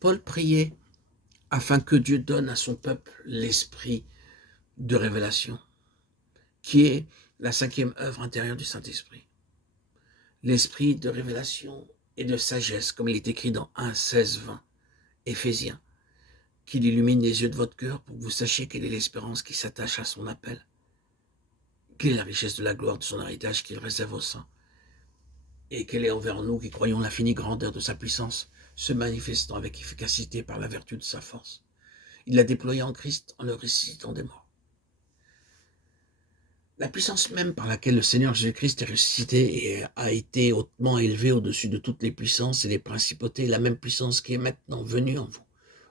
Paul priait afin que Dieu donne à son peuple l'esprit de révélation, qui est la cinquième œuvre intérieure du Saint-Esprit. L'esprit de révélation et de sagesse, comme il est écrit dans 1, 16, 20, Éphésiens, qu'il illumine les yeux de votre cœur pour que vous sachiez quelle est l'espérance qui s'attache à son appel, quelle est la richesse de la gloire de son héritage qu'il réserve aux saints, et quelle est envers nous qui croyons l'infinie grandeur de sa puissance, se manifestant avec efficacité par la vertu de sa force. Il l'a déployé en Christ en le ressuscitant des morts. La puissance même par laquelle le Seigneur Jésus-Christ est ressuscité et a été hautement élevé au-dessus de toutes les puissances et les principautés, la même puissance qui est maintenant venue en vous.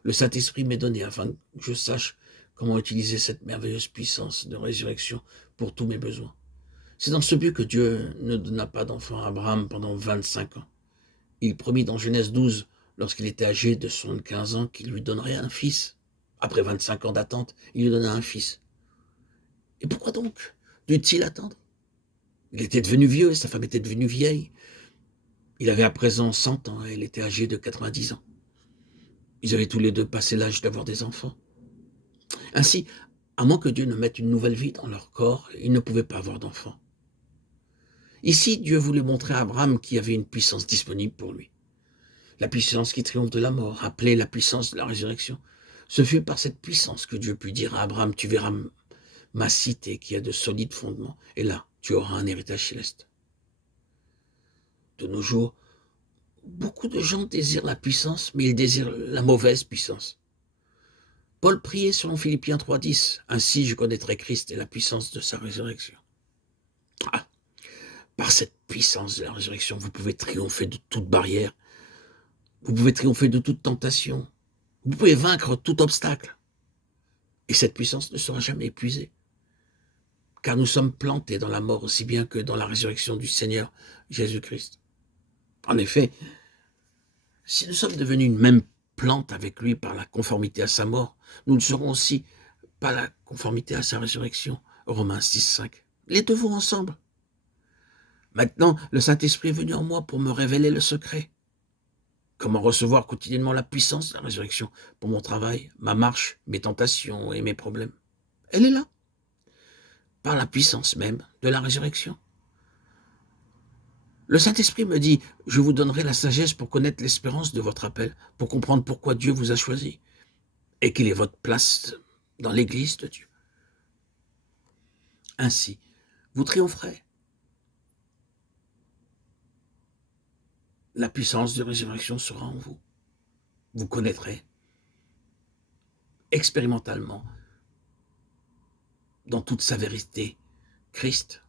Le Saint-Esprit m'est donné afin que je sache comment utiliser cette merveilleuse puissance de résurrection pour tous mes besoins. C'est dans ce but que Dieu ne donna pas d'enfant à Abraham pendant 25 ans. Il promit dans Genèse 12, lorsqu'il était âgé de 75 ans, qu'il lui donnerait un fils. Après 25 ans d'attente, il lui donna un fils. Et pourquoi donc dut-il attendre? Il était devenu vieux et sa femme était devenue vieille. Il avait à présent 100 ans et elle était âgée de 90 ans. Ils avaient tous les deux passé l'âge d'avoir des enfants. Ainsi, à moins que Dieu ne mette une nouvelle vie dans leur corps, ils ne pouvaient pas avoir d'enfants. Ici, Dieu voulait montrer à Abraham qu'il y avait une puissance disponible pour lui. La puissance qui triomphe de la mort, appelée la puissance de la résurrection. Ce fut par cette puissance que Dieu put dire à Abraham, tu verras ma cité qui a de solides fondements, et là, tu auras un héritage céleste. De nos jours, beaucoup de gens désirent la puissance, mais ils désirent la mauvaise puissance. Paul priait selon Philippiens 3,10, « Ainsi je connaîtrai Christ et la puissance de sa résurrection. » Par cette puissance de la résurrection, vous pouvez triompher de toute barrière, vous pouvez triompher de toute tentation, vous pouvez vaincre tout obstacle. Et cette puissance ne sera jamais épuisée, car nous sommes plantés dans la mort aussi bien que dans la résurrection du Seigneur Jésus-Christ. En effet, si nous sommes devenus une même plante avec lui par la conformité à sa mort, nous le serons aussi par la conformité à sa résurrection. Romains 6, 5. Les deux vont ensemble. Maintenant, le Saint-Esprit est venu en moi pour me révéler le secret. Comment recevoir quotidiennement la puissance de la résurrection pour mon travail, ma marche, mes tentations et mes problèmes? Elle est là, par la puissance même de la résurrection. Le Saint-Esprit me dit, je vous donnerai la sagesse pour connaître l'espérance de votre appel, pour comprendre pourquoi Dieu vous a choisi et quelle est votre place dans l'Église de Dieu. Ainsi, vous triompherez. La puissance de résurrection sera en vous. Vous connaîtrez expérimentalement, dans toute sa vérité, Christ